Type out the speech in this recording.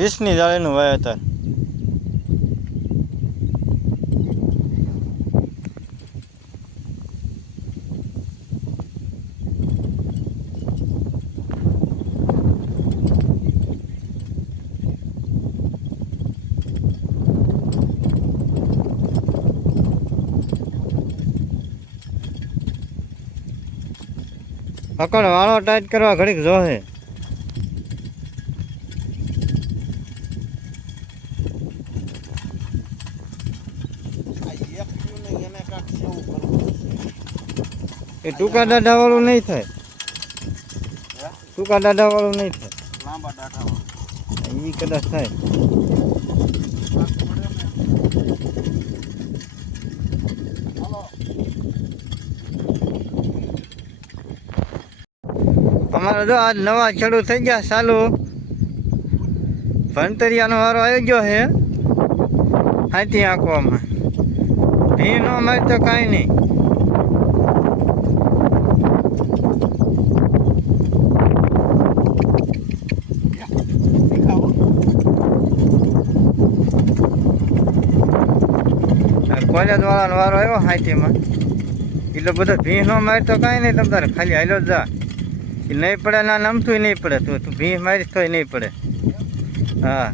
20ની જાળીનું વાવેતર. પકડ વાળો ટાઈટ કરવા ઘડીક જોહે. એ ટૂંકા દાઢા વાળું નહીં થાય. ટૂંકા દાઢા વાળું નહીં થાય. લાંબા દાઢા વાળું એ કદાચ થાય. અમારે જો આજ નવા ખેડૂત થઈ ગયા ચાલુ. ભણતરિયાનો વારો આવી ગયો છે હાથી આંકવામાં. ભી ન મળે તો કાંઈ નહીં. કોલેજ વાળાનો વારો આવ્યો હાથીમાં. એટલે બધો ભી ન મારે તો કાંઈ નહીં. તમારે ખાલી હાલો જ જા. નહીં પડે ના નમતું નહીં પડે. તું ભી મારીશ તોય નહીં પડે. હા.